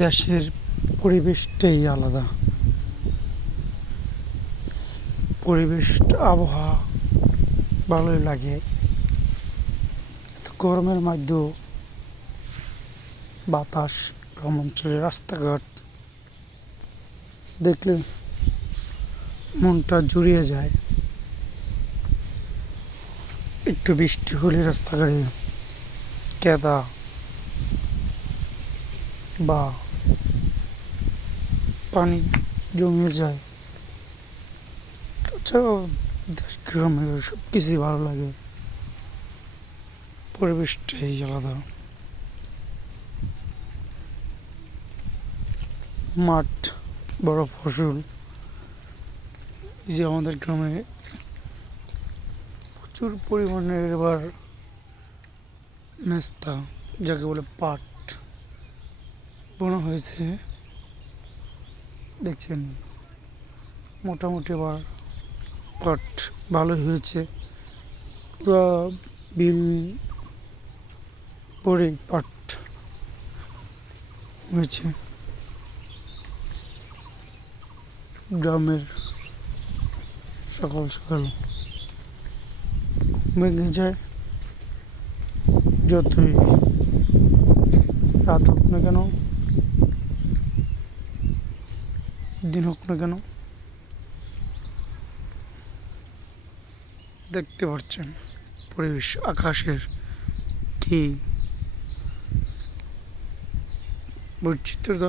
দেশের পরিবেশটাই আলাদা। পরিবেশটা আবহাওয়া ভালোই লাগে। গরমের মধ্যেও বাতাস, গ্রাম অঞ্চলের রাস্তাঘাট দেখলে মনটা জুড়িয়ে যায়। একটু বৃষ্টি হলে রাস্তাঘাটে কাদা বা পানি জমে যায়। তাছাড়াও গ্রামের সব কিছুই ভালো লাগে, পরিবেশটাই আলাদা। মাঠ, বড় ফসল, এই যে আমাদের গ্রামে প্রচুর পরিমাণে এবার মেস্তা, যাকে বলে পাট বোনা হয়েছে। দেখছেন মোটামুটি এবার পাট ভালোই হয়েছে। পুরা বিল পরে পাট হয়েছে। গ্রামের সকাল সকাল ভেঙে যায়, যতই রাত হোক না কেন, দিন হোক না কেন। দেখতে পাচ্ছেন পরিবেশ, আকাশের কি বৈচিত্র্য।